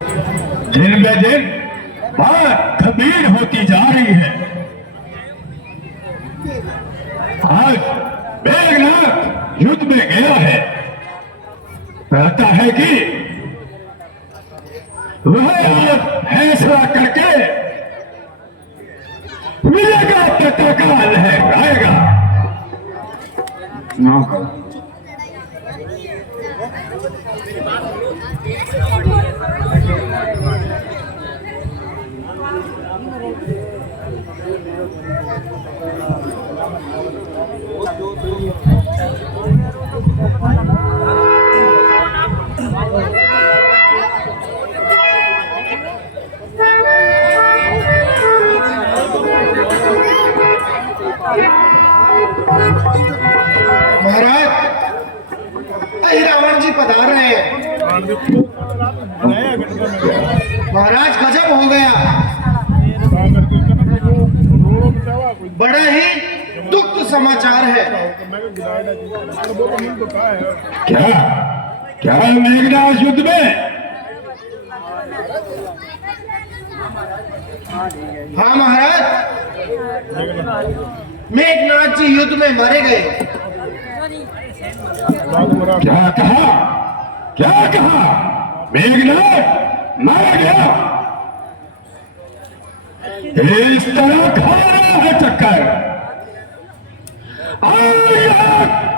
दिन ब दिन बात गंभीर होती जा रही है। आज मेघनाथ युद्ध में गया है। कहता है कि वह आज फैसला करके विजय का पताका लहराएगा। महाराज, रावण जी पधार रहे हैं। महाराज गजब हो गया, बड़ा ही दुख समाचार है। क्या क्या मेघनाथ युद्ध में? हाँ महाराज, मेघनाथ जी युद्ध में मारे गए। क्या कहा? क्या कहा? मेघनाथ मारा गया? इस तरह खा रहा है चक्कर।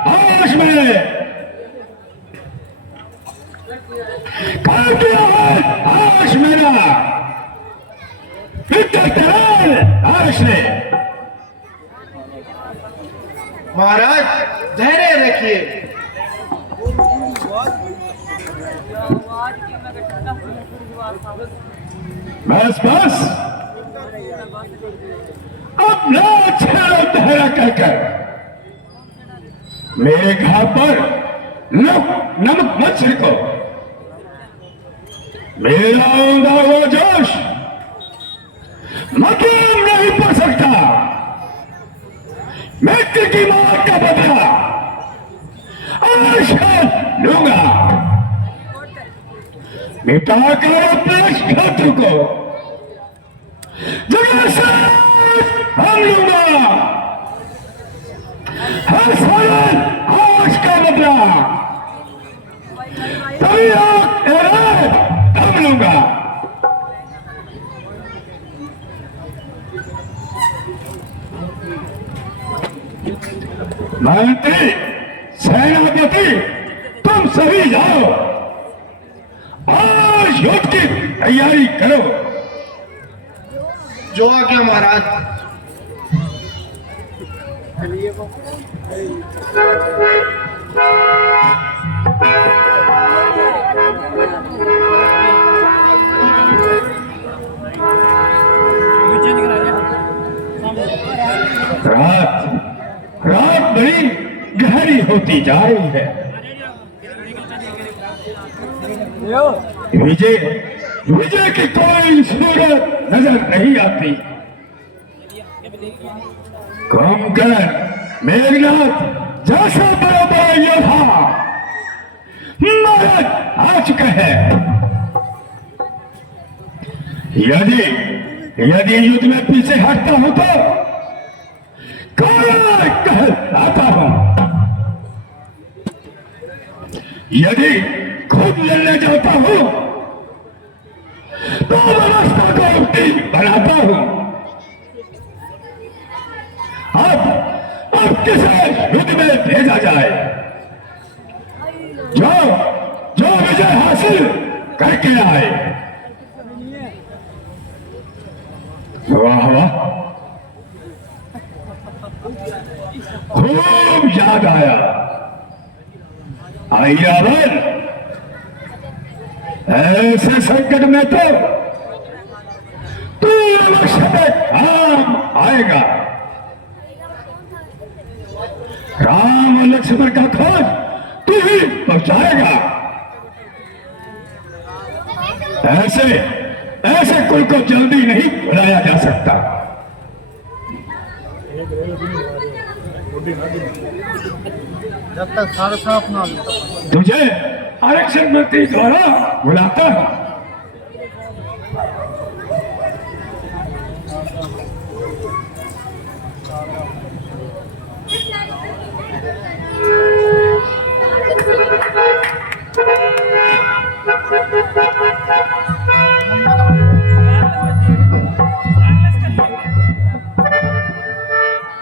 आज में काट दिया है आज मेरा आज ने। महाराज धैर्य रखिए। बस बस, अब ना छेड़ो धैर्य कहकर। मेरे घर पर नमक मत छिड़को। मेरा आऊंगा वो जोश मकाम नहीं पड़ सकता। मिट्टी की मार का बदला आज लूंगा। मिटा कर अपने शत्रु को जगह से हम लूंगा। हर साल आज का बदला तभी हम लूंगा। मंत्री, सेनापति, तुम सभी जाओ, आज युद्ध की तैयारी करो। जो आज्ञा महाराज। रात बड़ी गहरी होती जा रही है। विजय विजय की कोई सूरत नजर नहीं आती। कुंभकर्ण, मेघनाथ जैसा बड़ा बड़ा योद्धा महाराज आ चुका है। यदि यदि युद्ध में पीछे हटता हूं तो कहता हूं। यदि खुद लड़ने जाता हूं तो व्यवस्था को उल्टी बनाता हूं। अब किसे युद्ध में भेजा जाए? जो जो विजय हासिल करके आए। वाह वाह, खूब याद आया। रावण, ऐसे संकट में तो तू अवश्य काम आएगा। राम और लक्ष्मण का खोज तू ही पहुंचाएगा। ऐसे ऐसे कुल को जल्दी नहीं बुलाया जा सकता। जब तक सारे साफ ना तुझे आरक्षण मंत्री द्वारा बुलाता हूं।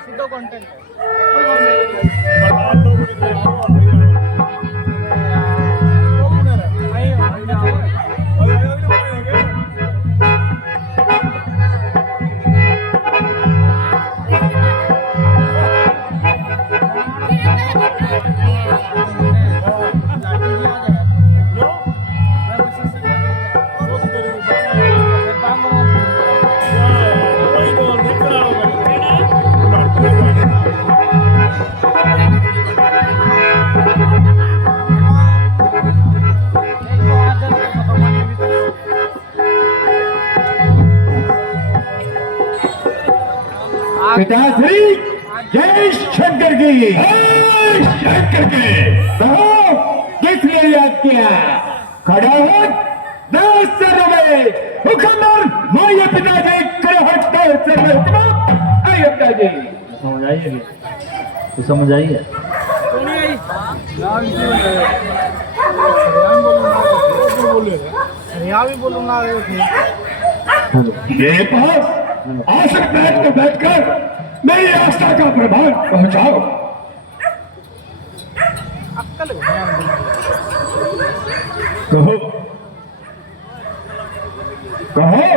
सीधो कंटेंट पिताश्री जय शंकर की जय शंकर के। कहो किसने याद किया? खड़ा हो 10 रुपए हुक्मदार माया पिताजी करो हट 10 रुपए। आइए पिताजी समझ आई है तो समझ आई है। यहाँ भी बोलूंगा ये पास आसन बैठकर मेरी आस्था का प्रभाव पहुंचाओ। कहो कहो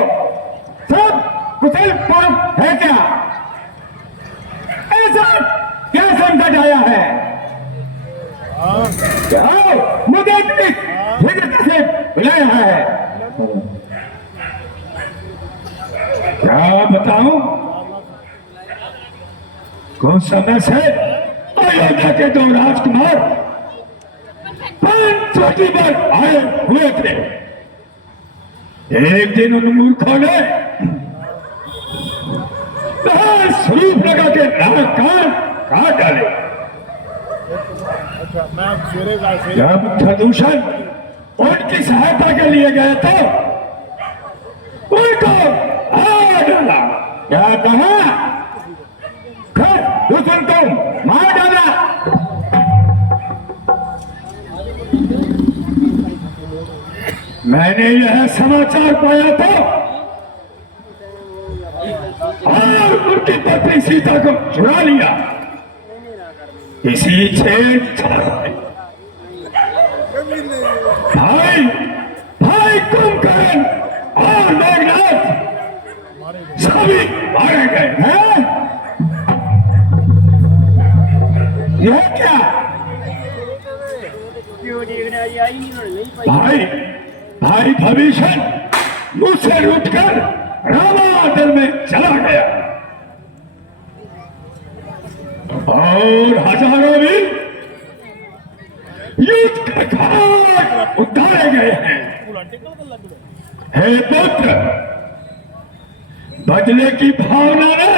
सब कुशल काम है क्या? ऐसा क्या संकट आया है? क्या मुझे हिजरत से बुलाया है? क्या बताऊं? कुछ समय से अयोध्या के 2 राजकुमार 5 चोटी पर आए हुए थे। एक दिन उन मूर्खों ने स्वरूप लगा के नाक कान काट डाले। जब प्रदूषण उनकी सहायता के लिए गए तो उनको आ डाला। क्या कहा? दुश्मन को मार डाला। मैंने यह समाचार पाया था और उनकी पत्नी सीता को चुरा लिया। इसी छेड़छाड़ में भाई भाई कुंभकर्ण और मेघनाद सभी मारे गए हैं। यह क्या? भाई भाई भविष्य मुझसे रूठकर रामादल में चला गया और हजारों भी युद्ध का घाट उतारे गए हैं। हे पुत्र, बदले की भावना ने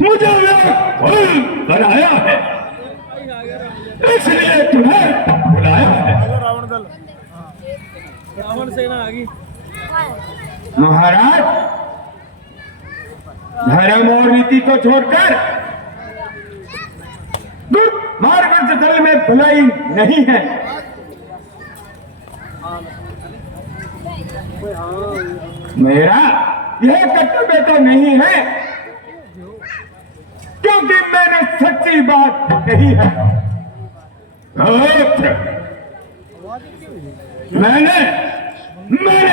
मुझे व्याकुल बनाया है, इसलिए तुम्हें बुलाया है। रावण सेना आ गई। महाराज, धर्म और नीति को छोड़कर दुर्मार्ग दल में भलाई नहीं है। मेरा यह कर्तव्य तो नहीं है, क्योंकि मैंने सच्ची बात कही है। मैंने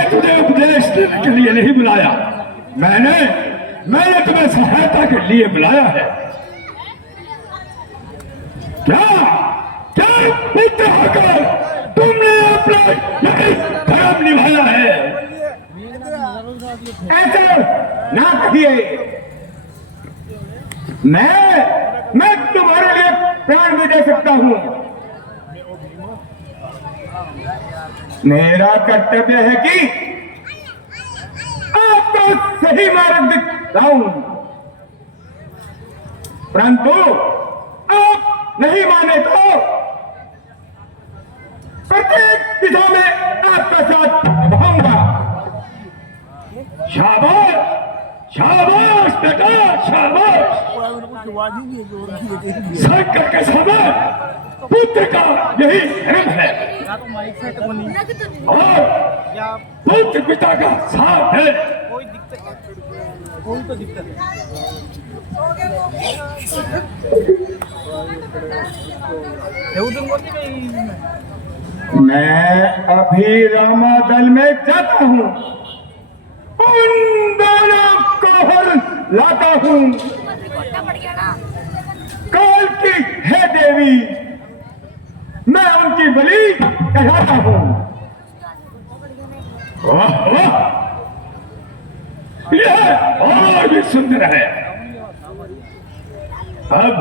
तुझे उपदेश देने के लिए नहीं बुलाया, मैंने तुम्हें सहायता के लिए बुलाया है। क्या क्या मित्र होकर तुमने अपना यही धर्म निभाया है? ऐसा ना कहिए। मैं तुम्हारे लिए प्राण भी दे सकता हूं। मेरा कर्तव्य है कि आपको सही मार्ग दिखाऊं, परंतु आप नहीं माने तो प्रत्येक दिशा में आपका साथ निभाऊंगा। शाबाश शाबाश बेटा शाबाश। शंकर के समय पुत्र का यही धर्म है या तो माइक सेट बनी और या पुत्र पिता का साथ है। कोई दिक्कत कोई तो दिक्कत है। देवदूत बोलती नहीं मैं अभी रामा दल में जाता हूँ, उन दोनों को हर लाता हूँ। काल की है देवी, मैं उनकी बलि चढ़ाता हूँ। वाह वाह, यह और भी सुंदर है। अब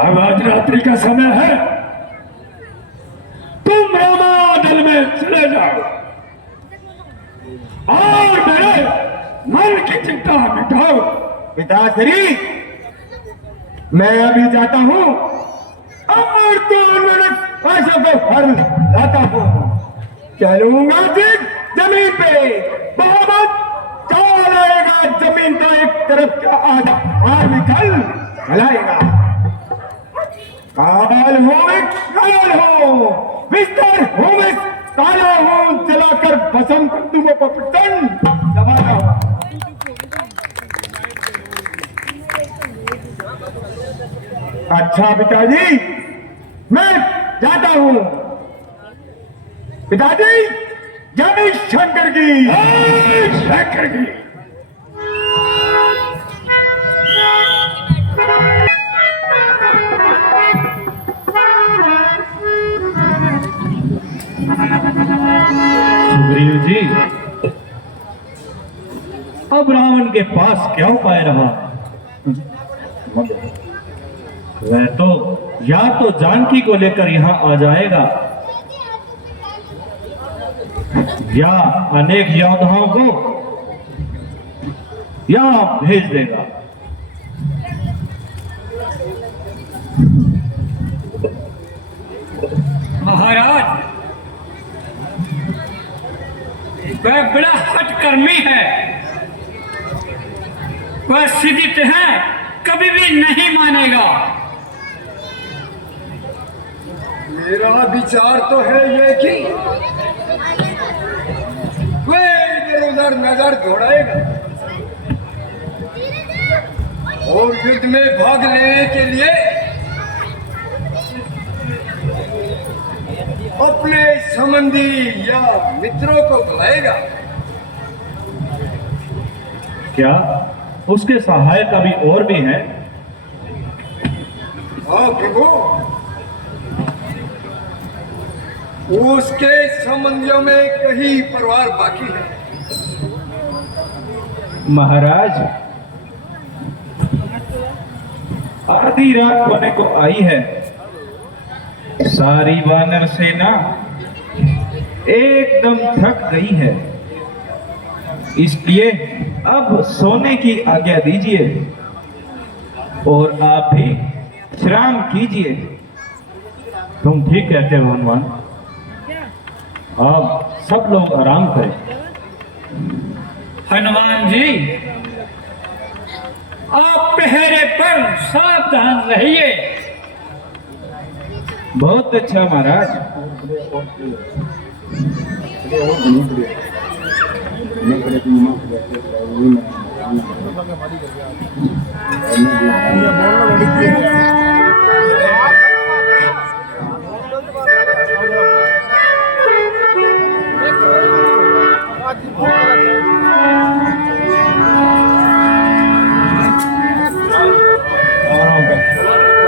आज रात्रि का समय है, तुम रामादल में चले जाओ और मेरे मन की चिंता मिटाओ। पिताश्री, मैं अभी जाता हूँ और 2 मिनट आशा को फल लाता हूँ। चलूंगा ठीक जमीन पे, बहुत चाल आएगा जमीन का एक तरफ का आधा हार निकल चलाएगा। काल हो काल हो, विस्तार हो में काला हूं, जलाकर भस्म कर दूंगा पपटन दबाता हूं। अच्छा पिताजी, मैं जाता हूं। पिताजी, जय शंकर की। शंकर की। सुग्रीव जी, अब रावण के पास क्या उपाय रहा? वह तो या तो जानकी को लेकर यहाँ आ जाएगा या अनेक योद्धाओं को यहाँ भेज देगा। महाराज, वह बड़ा हठकर्मी है, वह सिद्धित है, कभी भी नहीं मानेगा। मेरा विचार तो है ये कि वह इधर उधर नजर दौड़ाएगा और युद्ध में भाग लेने के लिए अपने संबंधी या मित्रों को बुलाएगा। क्या उसके सहायक अभी और भी हैं? हाँ प्रभु, उसके संबंधियों में कई परिवार बाकी है। महाराज, आधी रात होने को आई है, सारी वानर सेना एकदम थक गई है, इसलिए अब सोने की आज्ञा दीजिए और आप भी विश्राम कीजिए। तुम ठीक कहते हो हनुमान, अब सब लोग आराम करें। हनुमान जी, आप पहरे पर सावधान रहिए। बहुत अच्छा महाराज।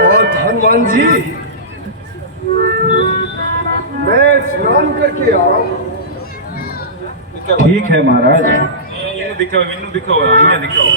और हनुमान जी, मैं स्नान करके आ रहा हूँ। ठीक है महाराज। दिखाओ, मैनू दिखाओ, यहाँ दिखाओ।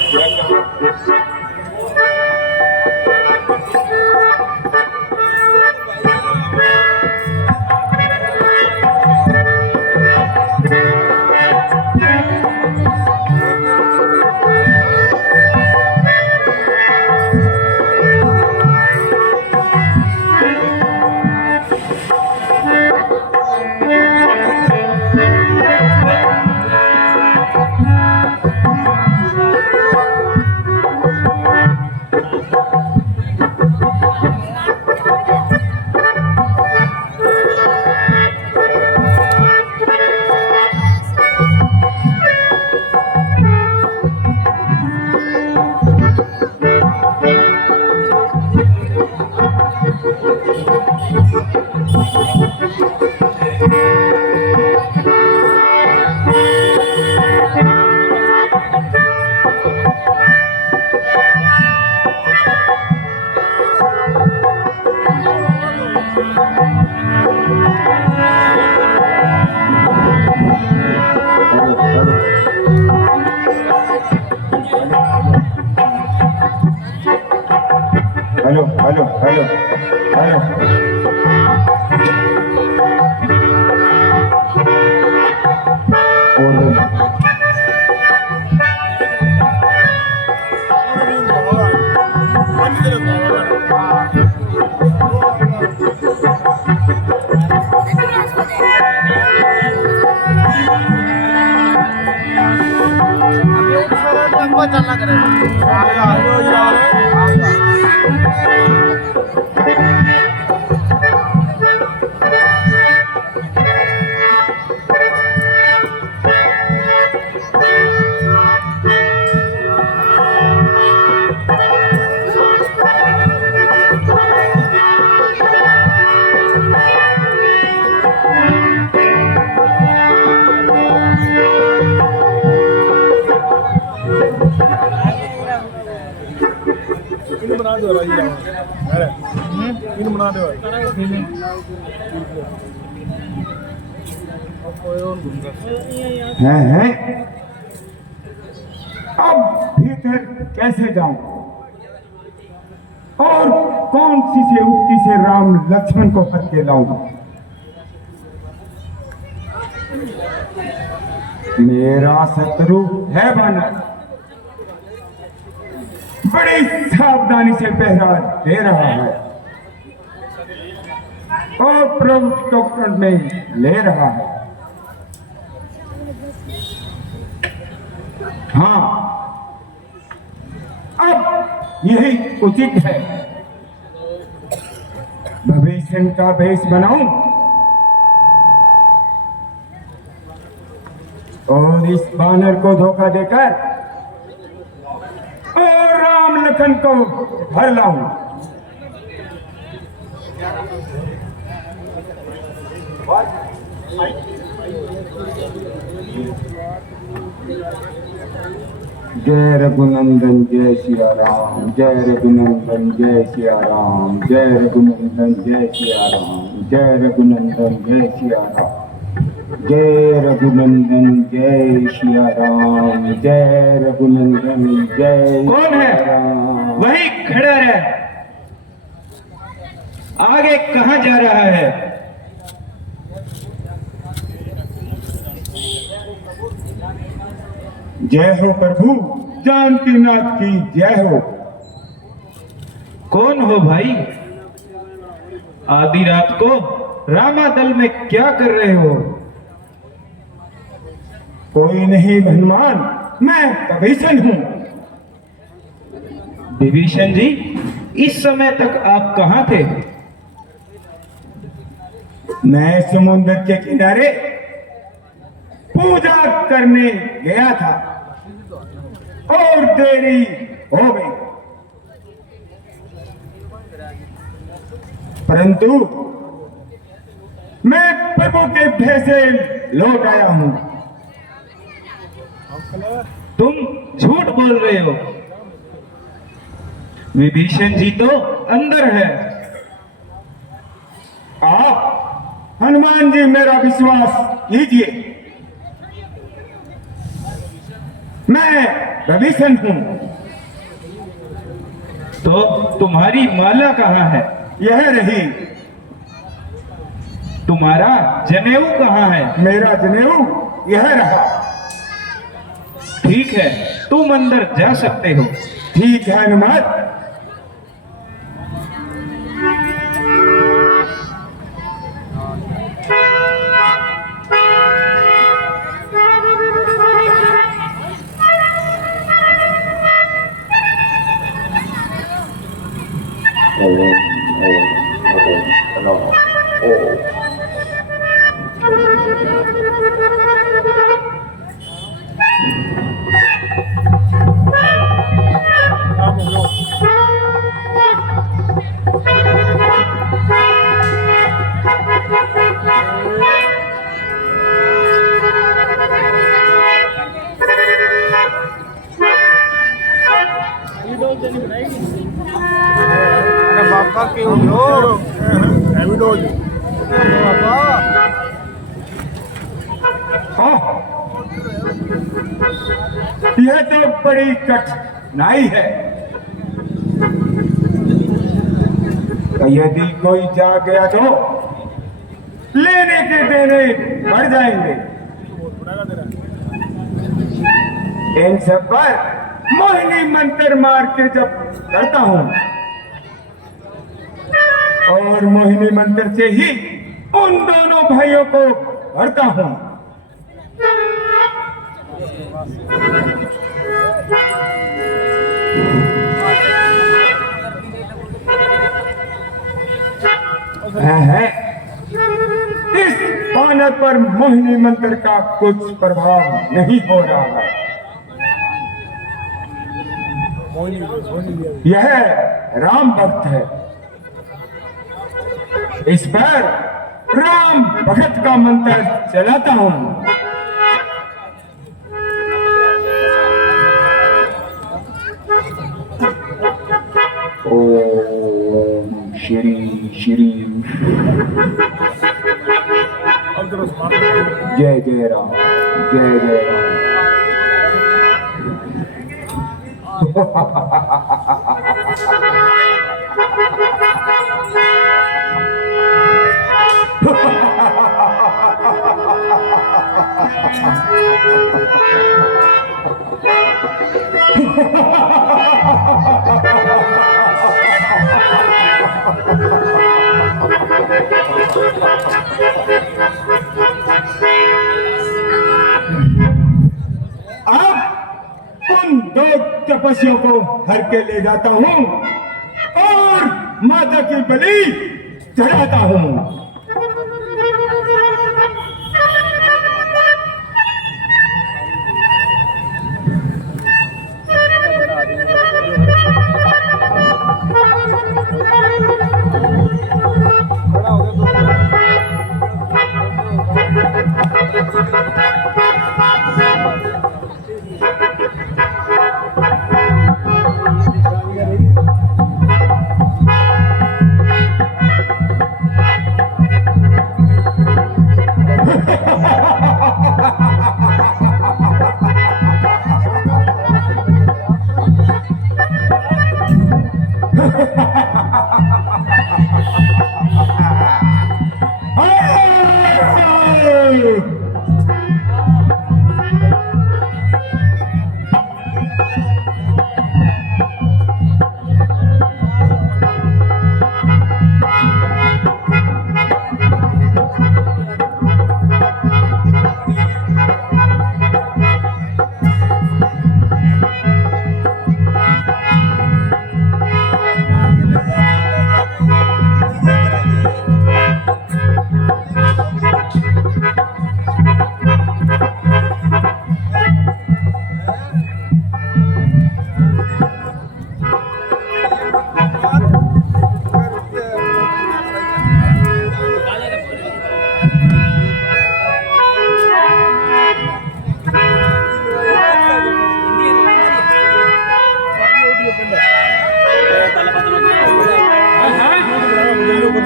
हेलो हेलो चलना बना दो बना दो हैं अब भीतर कैसे जाऊं और कौन सी से उक्ति से राम लक्ष्मण को हथ के लाऊं? मेरा शत्रु है बानर, बड़ी सावधानी से पहरा दे रहा है और प्रभु में ले रहा है। हाँ, अब यही उचित है, भविष्य का भेष बनाऊं और इस बानर को धोखा देकर और राम लखन को घर लाऊं। जय रघुनंदन जय सिया राम, जय रघुनंदन जय सिया राम, जय रघुनंदन जय सिया राम, जय रघुनंदन जय सिया राम, जय रघुनंदन जय सिया राम, जय रघुनंदन जय। कौन है? वही खड़ा है, आगे कहाँ जा रहा है? जय हो प्रभु जानकीनाथ की जय हो। कौन हो भाई? आधी रात को रामादल में क्या कर रहे हो? कोई नहीं हनुमान, मैं विभीषण हूँ। विभीषण जी, इस समय तक आप कहाँ थे? मैं समुद्र के किनारे पूजा करने गया था और देरी हो गई, परंतु मैं प्रभु के भय से लौट आया हूँ। तुम झूठ बोल रहे हो, विभीषण जी तो अंदर है। आप हनुमान जी मेरा विश्वास कीजिए, मैं विभीषण हूँ। तो तुम्हारी माला कहाँ है? यह रही। तुम्हारा जनेऊ कहाँ है? मेरा जनेऊ यह रहा। ठीक है, तुम अंदर जा सकते हो। ठीक है हनुमान। बाबा क्यों हो? यह तो बड़ी कठिनाई है। यदि कोई जा गया तो लेने के देने बढ़ जाएंगे। इन सब पर मोहिनी मंत्र मार के जब करता हूं और मोहिनी मंत्र से ही उन दोनों भाइयों को भरता हूं। है इस बानर पर मोहिनी मंत्र का कुछ प्रभाव नहीं हो रहा है। यह राम भक्त है, इस पर राम भक्त का मंत्र चलाता हूं। ओम श्री श्री जय जय राम, जय जय राम। अब उन दो तपस्वियों को हर के ले जाता हूं और माता की बलि चढ़ाता हूं।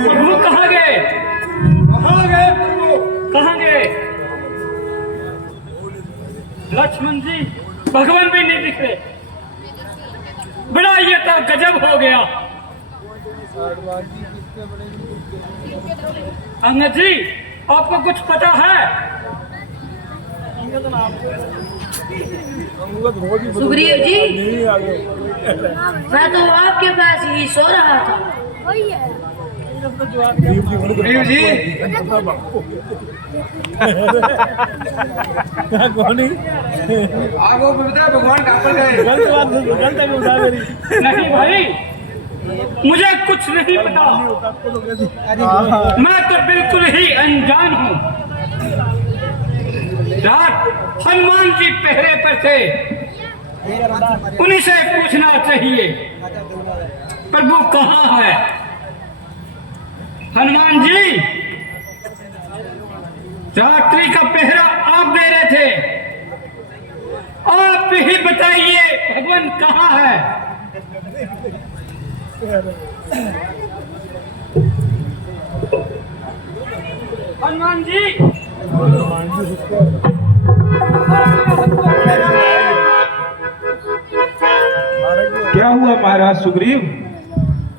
प्रभु कहाँ गए? कहाँ गए? लक्ष्मण जी, भगवान भी नहीं दिख रहे। बड़ा ये तो गजब हो गया। अंगद जी, आपको कुछ पता है? सुग्रीव जी, मैं तो आपके पास ही सो रहा था। सुग्रीव जी आपको पता भगवान कहाँ पर गए? नहीं भाई, मुझे कुछ नहीं पता। मैं तो बिल्कुल ही अनजान हूँ। रात हनुमान जी पहरे पर थे, उन्हीं से पूछना चाहिए प्रभु कहाँ है। हनुमान जी, रात्रि का पहरा आप दे रहे थे, आप ही बताइए भगवान कहाँ है। हनुमान जी, क्या हुआ महाराज सुग्रीव?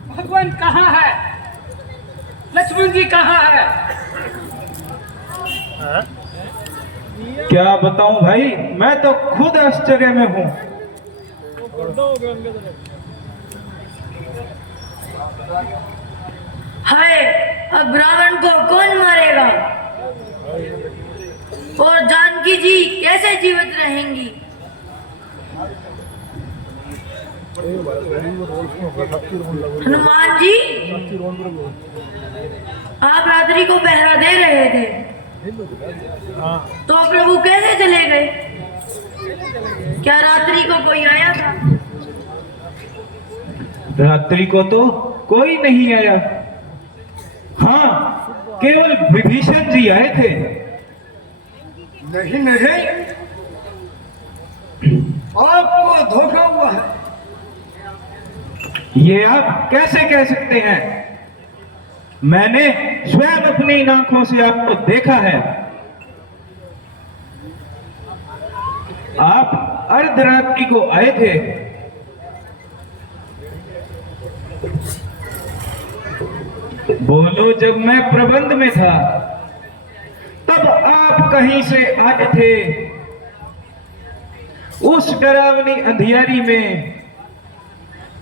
भगवान कहाँ है? लक्ष्मण जी कहाँ है? क्या बताऊं भाई, मैं तो खुद आश्चर्य में हूं। हाय, अब रावण को कौन मारेगा? और जानकी जी कैसे जीवित रहेंगी? हनुमान जी, आप रात्रि को पहरा दे रहे थे, तो प्रभु कैसे चले गए? क्या रात्रि को कोई आया था? रात्रि को तो कोई नहीं आया। हाँ, केवल विभीषण जी आए थे। नहीं नहीं, आपको धोखा हुआ है। ये आप कैसे कह सकते हैं? मैंने स्वयं अपनी आंखों से आपको देखा है। आप अर्धरात्रि को आए थे। बोलो, जब मैं प्रबंध में था तब आप कहीं से आए थे। उस डरावनी अंधियारी में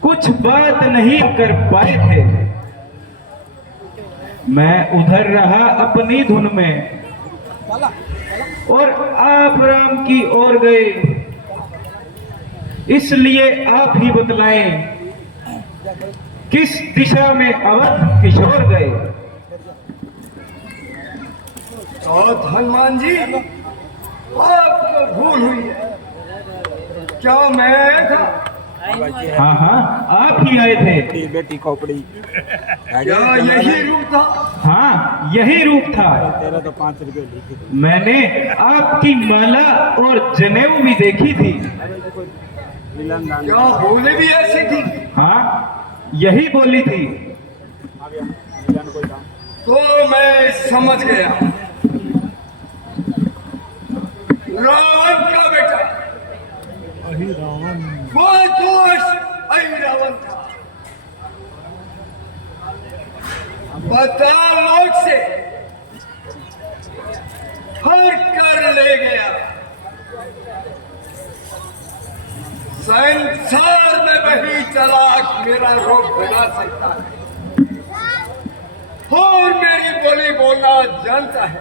कुछ बात नहीं कर पाए थे। मैं उधर रहा अपनी धुन में और आप राम की ओर गए। इसलिए आप ही बतलाएं, किस दिशा में अवध किशोर गए? तो हनुमान जी, आपको भूल हुई है। क्या मैं आया था? हाँ हाँ, आप ही आए थे। बेटी खोपड़ी क्या यही रूप था? हाँ, यही रूप था। तेरा तो 5 रुपए लिखी। मैंने आपकी माला और जनेऊ भी देखी थी। क्या बोले भी ऐसी थी? हाँ, यही बोली थी। तो मैं समझ गया, रावण का बेटा वो दोष रावण था। पाताल लोक से हर कर ले गया। संसार में वही चालाक मेरा रोग बना सकता है और मेरी बोली बोलना जानता है।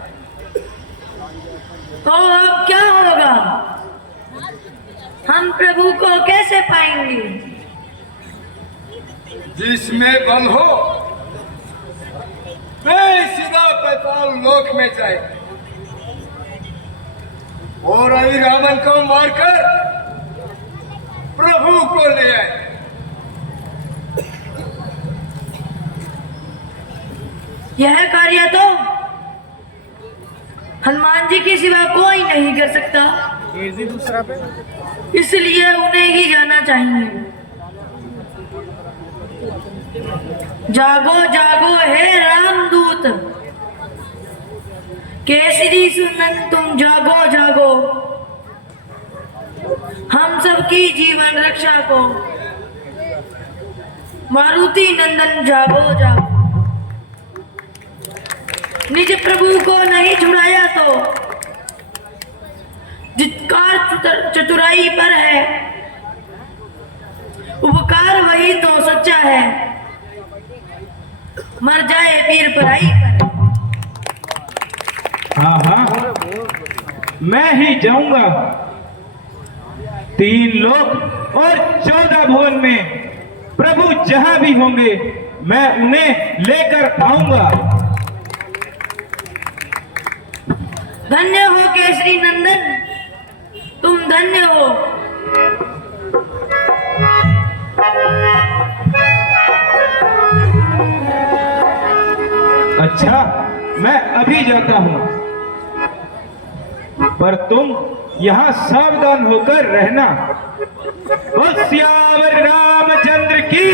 तो अब क्या होगा? हम प्रभु को कैसे पाएंगे? जिसमें बल हो वे सीधा पाताल लोक में जाए और अभी रावण को मारकर प्रभु को ले आए। यह कार्य तो हनुमान जी के सिवा कोई नहीं कर सकता, इसलिए उन्हें ही जाना चाहिए। जागो जागो हे रामदूत, केसरी सुनन तुम जागो जागो, हम सबकी जीवन रक्षा को मारुति नंदन जागो जागो। निज प्रभु को नहीं छुड़ाया तो जितकार चतुराई पर है, उपकार वही तो सच्चा है, मर जाए वीर पराई पर। हाँ हाँ, मैं ही जाऊंगा। 3 लोक और 14 भुवन में प्रभु जहां भी होंगे मैं उन्हें लेकर आऊंगा। धन्य हो केसरी नंदन, तुम धन्य हो। अच्छा, मैं अभी जाता हूं, पर तुम यहां सावधान होकर रहना। ओ सियावर रामचंद्र की।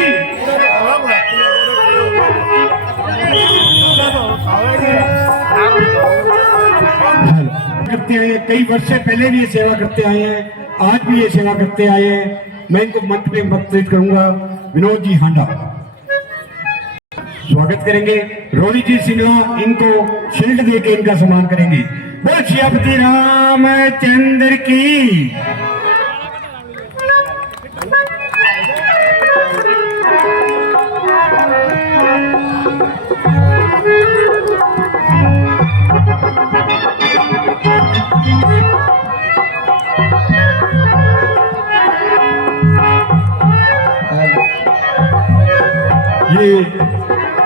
करते आए, कई वर्ष से पहले भी ये सेवा करते आए हैं, आज भी ये सेवा करते आए हैं। मैं इनको मंच में मंत्रित करूंगा। विनोद जी हांडा, स्वागत। स्वागत करेंगे। रोहित जी सिंगला इनको शील्ड देके इनका सम्मान करेंगे। बोल श्रीपति रामचंद्र की। ये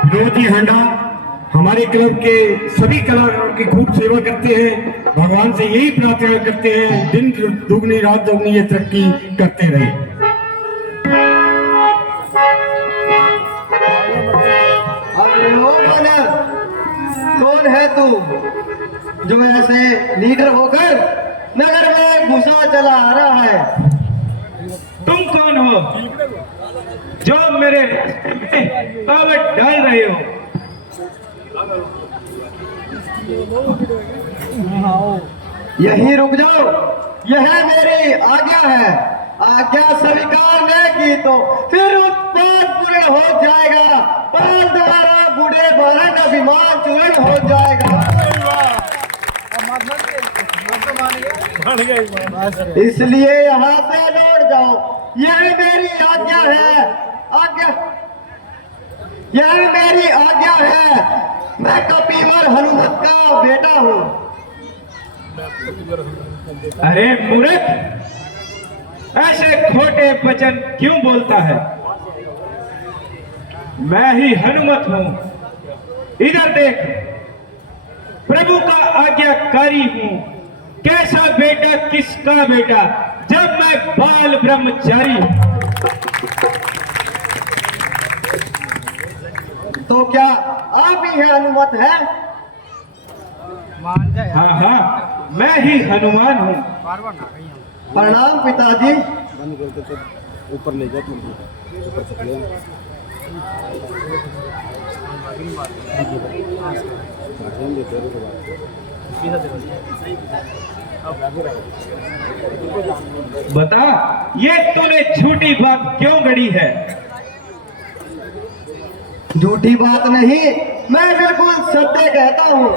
विनोद जी हांडा हमारे क्लब के सभी कलाकारों की खूब सेवा करते हैं। भगवान से यही प्रार्थना करते हैं दिन दुगनी रात दुगनी ये तरक्की करते रहे। कौन है तू जो ऐसे लीडर होकर नगर में घुसा चला आ रहा है? तुम कौन हो जो मेरे कावट डाल रहे हो? यही रुक जाओ, यह मेरी आज्ञा है। आज्ञा स्वीकार नहीं की तो फिर उत्पाद पूर्ण हो जाएगा। पाल द्वारा बूढ़े बालक का विमान चूर्ण हो जाएगा। इसलिए यहाँ से लौट जाओ, यह मेरी आज्ञा है। आज्ञा, यह मेरी आज्ञा है। मैं कपिवर हनुमत का बेटा हूँ। अरे मूर्ख, ऐसे खोटे वचन क्यों बोलता है? मैं ही हनुमत हूं। इधर देख, प्रभु का आज्ञाकारी हूं। कैसा बेटा किसका बेटा, जब मैं बाल ब्रह्मचारी हूं। तो क्या आप ही है हनुमत है? हाँ हाँ, मैं ही हनुमान हूँ। प्रणाम पिताजी। ऊपर ले जा तुम। बता, ये तूने झूठी बात क्यों गढ़ी है? झूठी बात नहीं, मैं बिल्कुल सत्य कहता हूँ।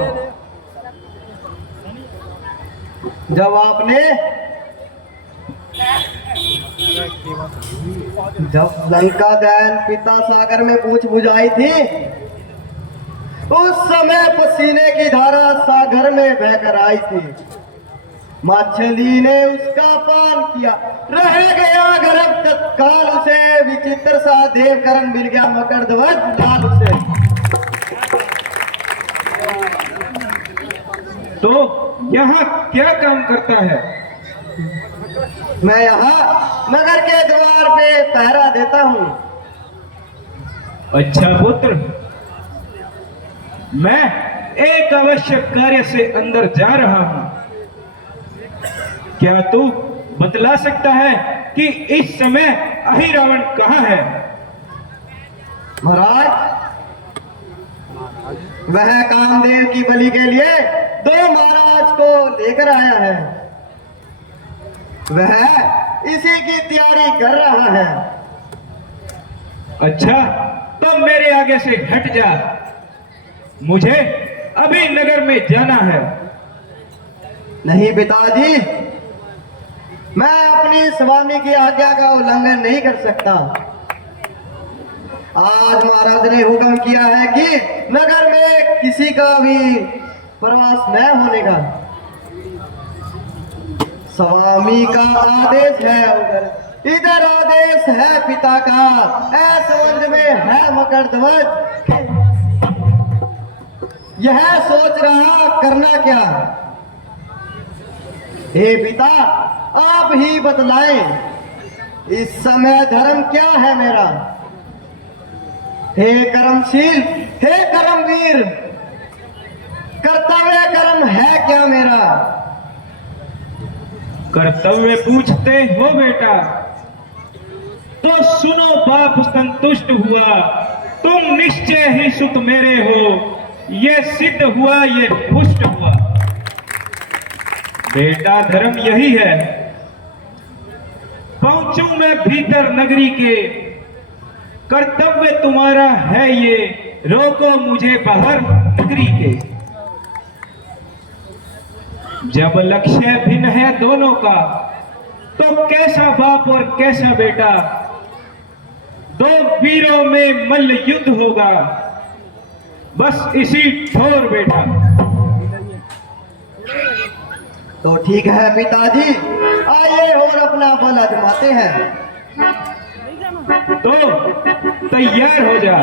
जब आपने लंका दहन पिता सागर में पूछ बुझाई थी, उस समय पसीने की धारा सागर में बहकर आई थी। मछली ने उसका पान किया, रह गया गर्भ तत्काल उसे। विचित्र सा देवकरण मिल गया मकरध्वज लाल उसे। तो यहाँ क्या काम करता है? मैं यहाँ नगर के द्वार पे पहरा देता हूँ। अच्छा पुत्र, मैं एक आवश्यक कार्य से अंदर जा रहा हूं। क्या तू बतला सकता है कि इस समय अहिरावण कहाँ है? महाराज, वह कामदेव की बलि के लिए 2 महाराज को लेकर आया है। वह इसी की तैयारी कर रहा है। अच्छा, तो मेरे आगे से हट जा। मुझे अभी नगर में जाना है। नहीं पिताजी, मैं अपनी स्वामी की आज्ञा का उल्लंघन नहीं कर सकता। आज महाराज ने हुक्म किया है कि नगर में किसी का भी प्रवास न होने का। स्वामी का आदेश है उधर, इधर आदेश है पिता का। ऐ संबंध में है मकरध्वज। यह सोच रहा करना क्या? हे पिता, आप ही बतलाएं, इस समय धर्म क्या है मेरा? हे कर्मशील, हे कर्मवीर, कर्तव्य कर्म है क्या मेरा? कर्तव्य पूछते हो बेटा, तो सुनो बाप संतुष्ट हुआ। तुम निश्चय ही सुत मेरे हो, ये सिद्ध हुआ, ये पुष्ट हुआ। बेटा, धर्म यही है। पहुंचूं मैं भीतर नगरी के, कर्तव्य तुम्हारा है ये। रोको मुझे बाहर नगरी के। जब लक्ष्य भिन्न है दोनों का, तो कैसा बाप और कैसा बेटा, दो वीरों में मल्ल युद्ध होगा, बस इसी ठोर बेटा। तो ठीक है पिताजी, आइए और अपना बल आजमाते हैं। तो तैयार हो जा।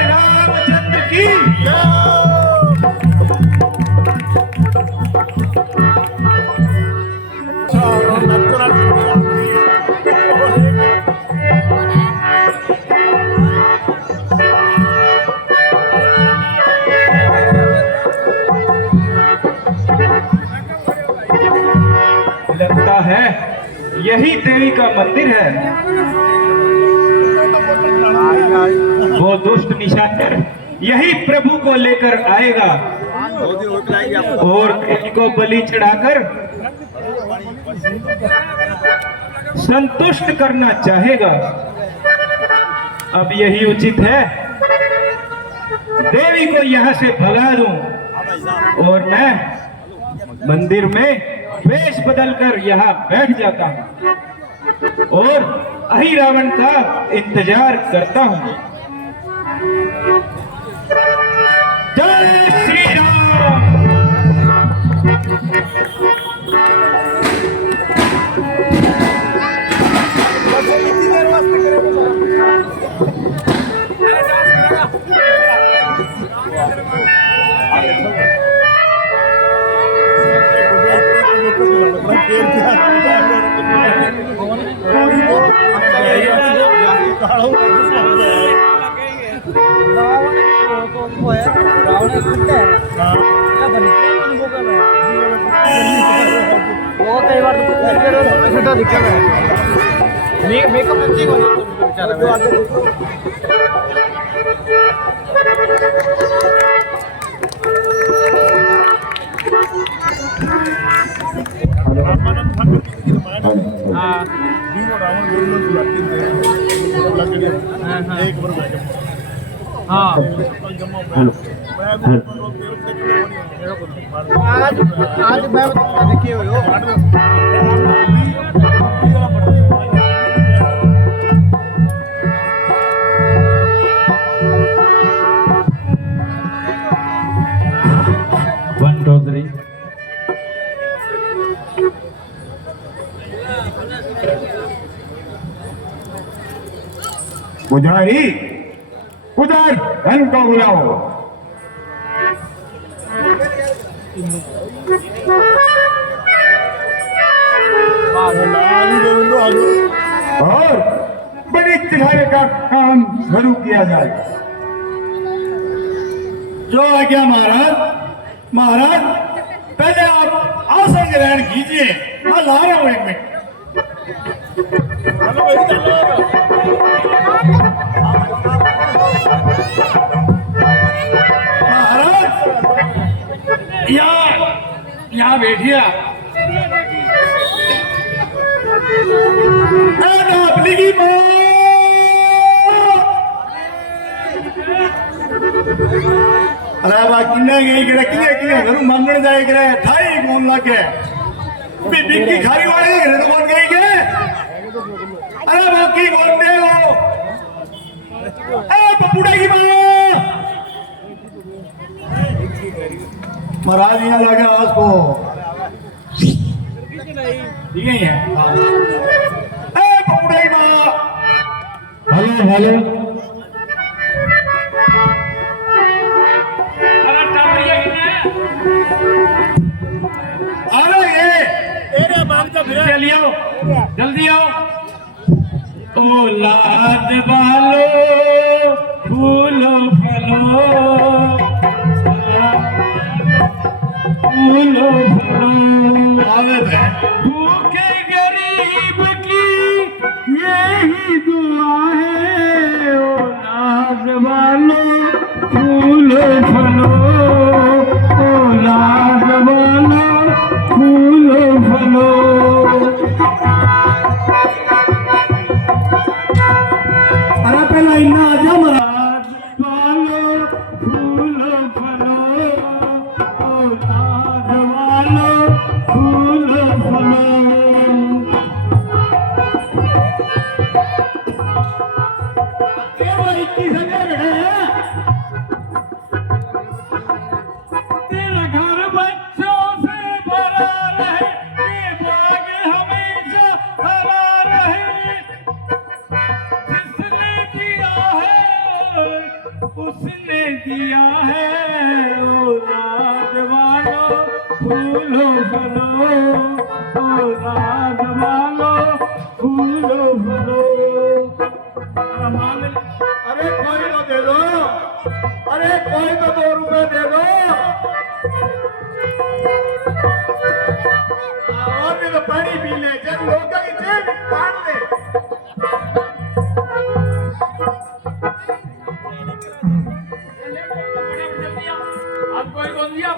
रामचंद्र की लगता है यही देवी का मंदिर है। वो दुष्ट निशाचर यही प्रभु को लेकर आएगा और देवी को बलि चढ़ाकर संतुष्ट करना चाहेगा। अब यही उचित है, देवी को यहाँ से भगा दूं और मैं मंदिर में वेश बदलकर यहाँ बैठ जाता हूँ और अहि रावण का इंतजार करता हूँ। जय श्री राम। वो कई बार तो छोटा दिखा है मेकअप अच्छी हो आज देखिए वन टू थ्री। पुजारी, उधर धन को बुलाओ। और बलि चढ़ाने का काम शुरू किया जाए। जो आज्ञा महाराज। महाराज पहले आप आसन ग्रहण कीजिए, मैं ला रहा हूं एक मिनट। महाराज यहाँ बैठिए आप। लिखी अरे बा किन्ने गई करे किन्ने घरों मांगने जाए करे थाई कौन लागे बीबी की खाई वाले घर कौन गई के अरे बाकी कौन दे हो ए पपुड़ा की मां महाराज यहाँ लगे आज को ठीक है ए पपुड़ा की मां। हेलो हेलो अरे ये जल्दी आओ, जल्दी आओ। औलाद वालो फूलो फलो, फूलो फलो, भूखे गरीब की यही दुआ है। औलाद वालो फूलो फलो, औलाद वालो फूलो फलो। अरे पहला इन्ना आजा महाराज वालो फूलो फलो, औलाद वालो फूलो फलो। ए भाई की सजा है तेरा घर बच्चों से भरा रहे, ये बाग हमेशा हरा रहे। जिसने दिया है उसने दिया है। औलाद वालो फूलो फलो, औलाद वालो फूलो फलो। अरे कोई तो दे दो, अरे कोई तो 2 रुपए दे दो। और भी तो पानी पी ले, जब लोग की जेब काट ले। अब कोई बोल दिया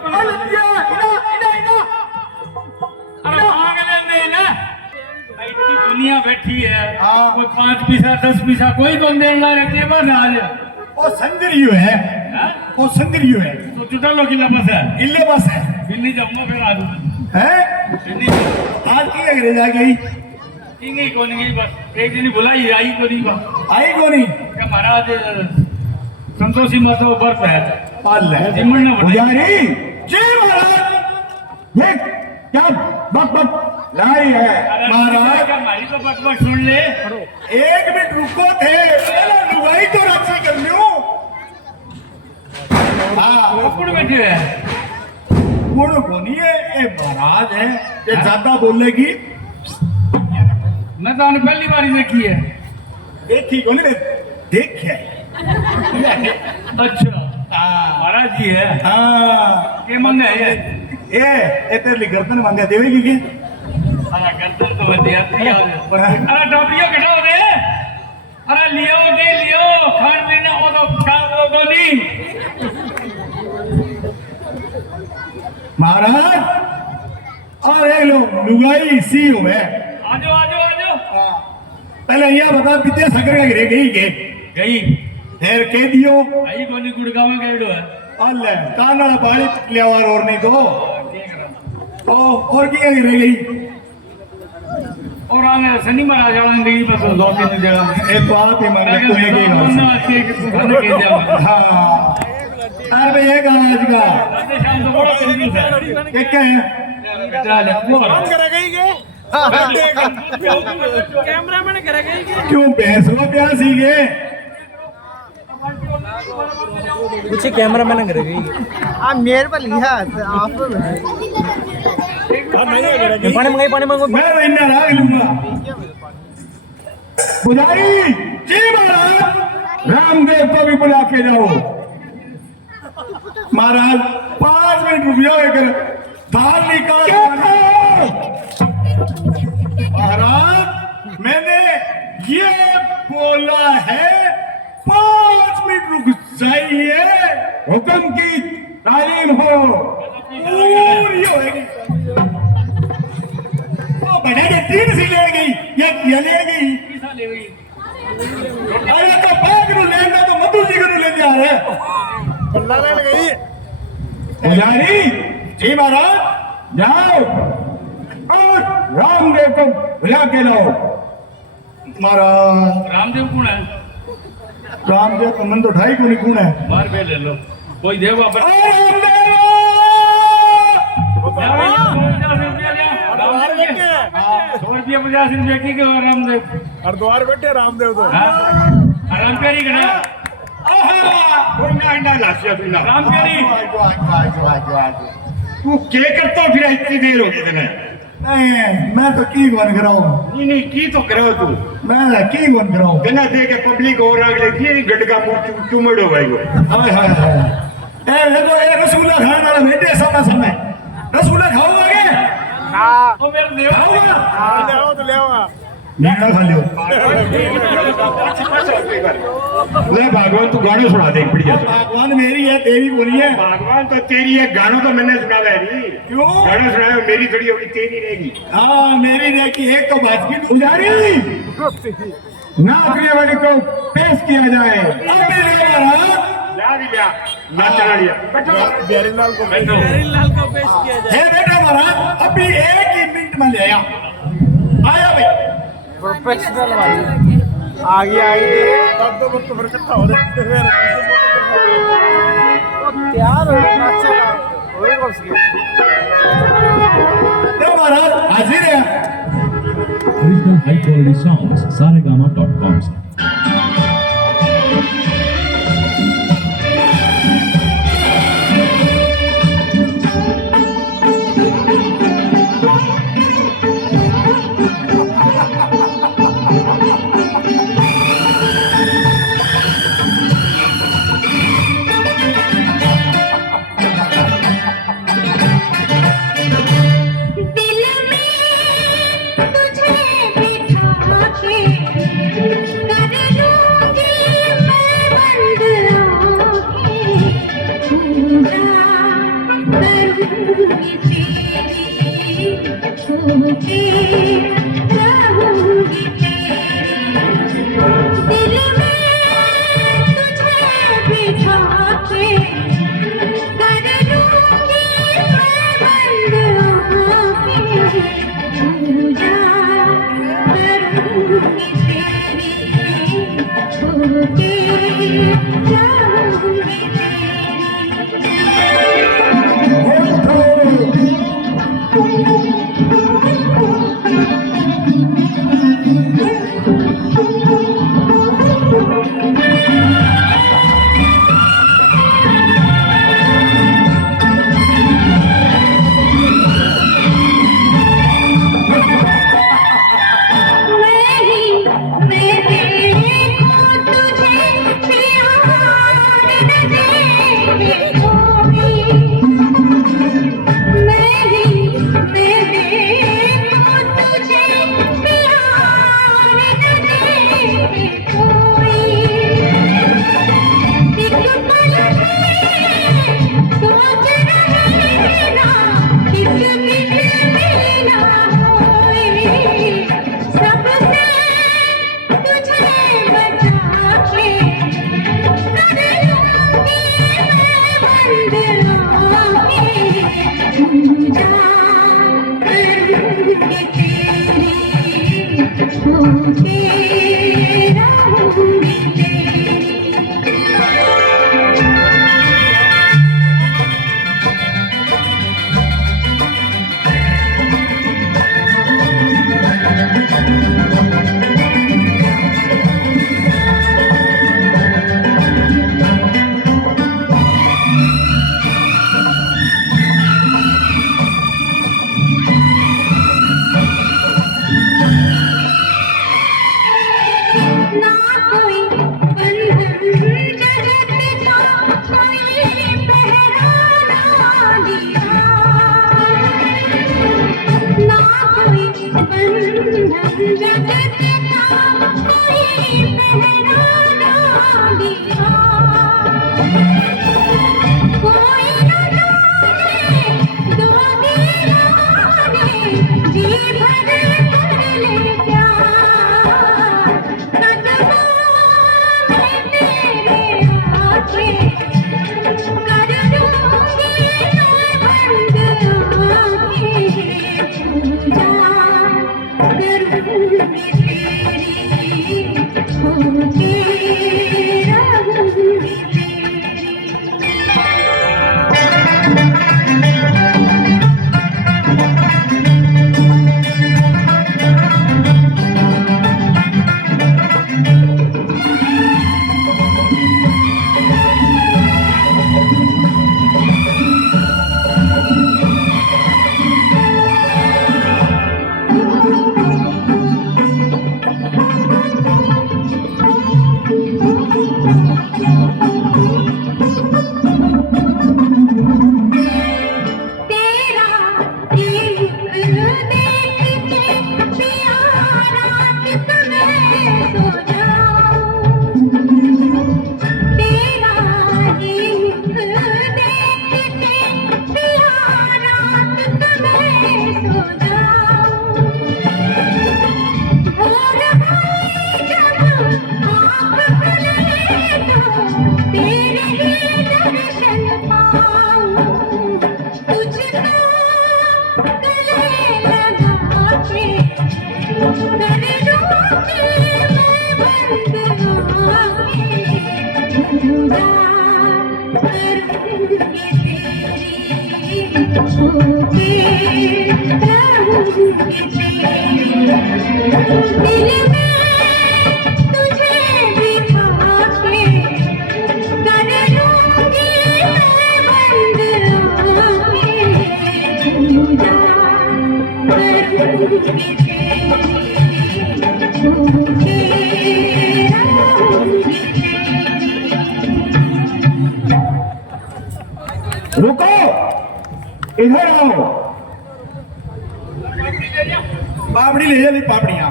अरे पागल नहीं ना, इतनी दुनिया बैठी है। कोई 5 पैसा 10 पैसा कोई कौन देगा रे के बस आ जा। वो संगरियो है, वो संगरियो है। तो जुटा लो किला बस है, इल्ले बस है दिल्ली जाऊंगा फिर आ दूँ हैं। दिल्ली आज की अंग्रेज आ गई, इंगी कौन गई बस एक दिन बुलाई आई को नहीं बस आई को नहीं। क्या महाराज संतोषी माता बर्फ है अल्लाह जिमन ना बढ़ाई। पुजारी जी महाराज, ये क्या बक बक लाई है महाराज। क्या हमारी तो बक बक सुन ले। 1 मिनट रुको थे, पहले लुगाई तो रक्षा कर लूं। हाँ कपड़ बैठे हुए हैं। गुण कोनी है, ये महाराज है, ये ज्यादा बोलेगी। मैं तो उन्हें पहली बार ही देखी है। देखी कोनी रे, देखिए। अच्छा महाराज जी है। हाँ के मंगा है ये तेरे लिए गर्दन मांगा देवेगी के? अरे गर्दन तो बंदी आती है। अरे टोपियो कटाओ रे, अरे लियो के लियो खान पीना हो तो खा वो नहीं। महाराज अरे लो लुगाई सी हुए। आजो आजो आजो। पहले यह बता कितने सकर का गिरे गई के? गई फिर कह दियो आई कोनी गुड़गांव में गईडो है। अल्लाह काना बाड़ी लियावार और नहीं तो और क्या गिरे गई? और आने शनि महाराज आने गई बस 2-3 जगह। एक तो आप ही मांगे कोने की बात। हाँ अरे भाई ये कहाँ आज का क्या है? कैमरामैन करेगा क्यों बहस हो क्या सीखे? कुछ कैमरामैन करेगा। आप मेरे पर लिया आप पानी मांगो। मैं तो इन्ना राग लूंगा। पुजारी जी महाराज, रामदेव को भी बुला के जाओ। महाराज 5 मिनट रुक जाओ, एक दाल निकाल। महाराज मैंने ये बोला है 5 मिनट रुक जाइए, हुक्म की तालीम हो। पूरी होगी। बड़ा के 3 सी ले गई, ये ले गई। अरे तो बाग नु लेना तो मधु जी को ले जा रहे। पुजारी जी महाराज जाओ और रामदेव को बुला के लाओ। महाराज रामदेव कौन है? रामदेव को मन तो ढाई को नहीं कौन है? बाहर पे ले लो कोई देव वापस। रामदेव 100 रुपया 50 रुपया की रामदेव हरिद्वार बैठे रामदेव तो राम प्यारी का कोई ना अंडा लाशिया बिना राम प्यारी तू क्या करता फिर इतनी देर होगी तेने? नहीं मैं तो की बन कराऊं नहीं नहीं की तो करो तू मैं की बन कराऊं गना दे के पब्लिक और आग लेती है गडका मुंह चुमड़ो भाई वो हाय हाय हाय ए देखो ये रसगुल्ला खाने वाला बेटे समय समय रसगुल्ला खाओगे हाँ खाओगा ले ले नींदा खा लियो ले भगवान तू गाना सुना दे बढ़िया भगवान मेरी है तेरी बोली है भगवान तो तेरी है गाना तो मैंने सुना है नहीं क्यों गाना सुनाया मेरी थोड़ी होगी तेरी रहेगी हाँ मेरी देखी एक तो बात की पुजारी ना प्रिय वाली को पेश किया जाए अभी ले महाराज जा भी लिया ना चला लिया बैठो बिहारीलाल को पेश किया जाए हे बेटा महाराज अभी एक ही मिनट में ले आया भाई प्रोफेशनल वाली आगे आगे तब तो बहुत फर्क था हो रहा तैयार हो अच्छा वही कौन सी तो महाराज हाजिर है Original high quality songs, saregama.com. दिल में तुझे बिठा के कर लूंगी मैं बंद आँखें पूजा करूंगी तेरी छूते रहूंगी तेरी दिल में तुझे बिठा के कर लूंगी मैं बंद आँखें पूजा करूंगी तेरी छूते रहूंगी ना कोई बंधन जगत का कोई पहराना दिया ना कोई बंधन जगत का कोई पहराना दिया कोई न जाने दो दीवाने जी भर कर ले प्यार कदमों में तेरे आके कर दूंगी मैं बंद आँखें पूजा करूंगी तेरी होते रहूंगी रुको, इधर आओ। पापड़ी ले जा, पापड़ियां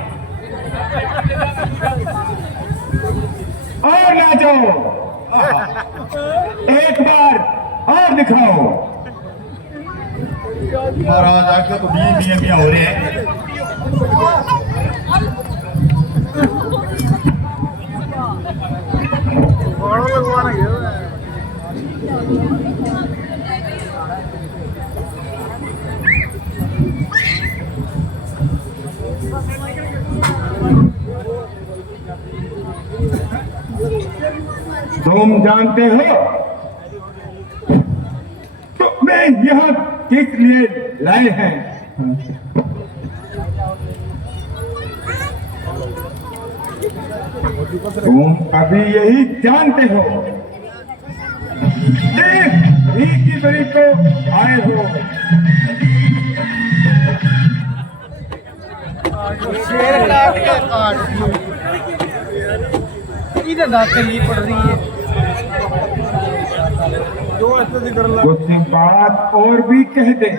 और नाचो। एक बार और दिखाओ। महाराज आके तो मियां हो रहे हैं। तुम जानते हो तो मैं यहाँ किस लिए लाए हैं? तुम अभी यही जानते हो, एक ही बड़ी को आए हो। इधर दांतली पड़ रही है। कुछ बात और भी कह दे।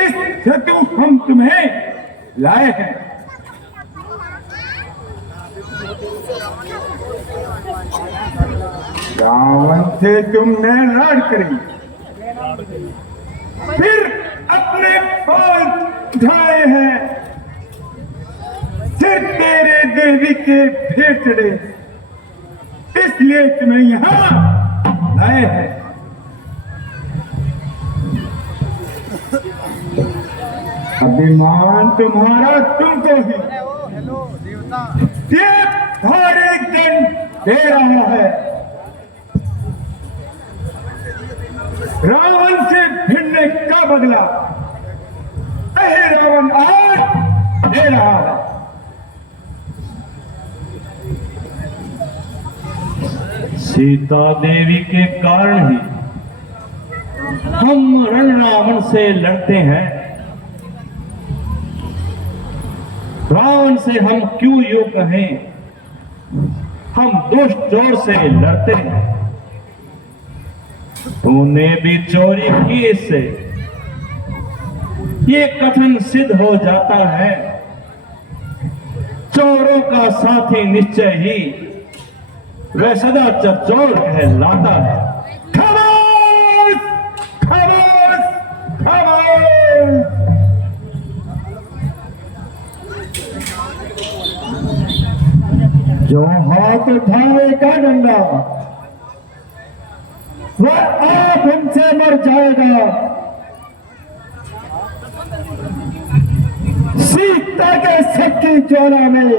इस हेतु हम तुम्हें लाए हैं। रावण से तुमने लड़ करी, फिर अपने पाल उठाए हैं, सिर तेरे देवी के भेंटड़े, इसलिए तुम्हें यहां लाए हैं। अभिमान तुम्हारा तुमको ही ये भारी दंड दे रहा है। रावण से भिड़ने का बदला रावण आज दे रहा है। सीता देवी के कारण ही हम रण रावण से लड़ते हैं। रावण से हम क्यों यूं कहें, हम दुष्ट चोर से लड़ते हैं। तूने भी चोरी की, इससे ये कथन सिद्ध हो जाता है, चोरों का साथी निश्चय ही वह सदा चोर कहलाता है। खामोश, खामोश, खामोश। जो हाथ उठाएगा डंडा वह आप हमसे मर जाएगा। सीता के सबकी ज्वाला में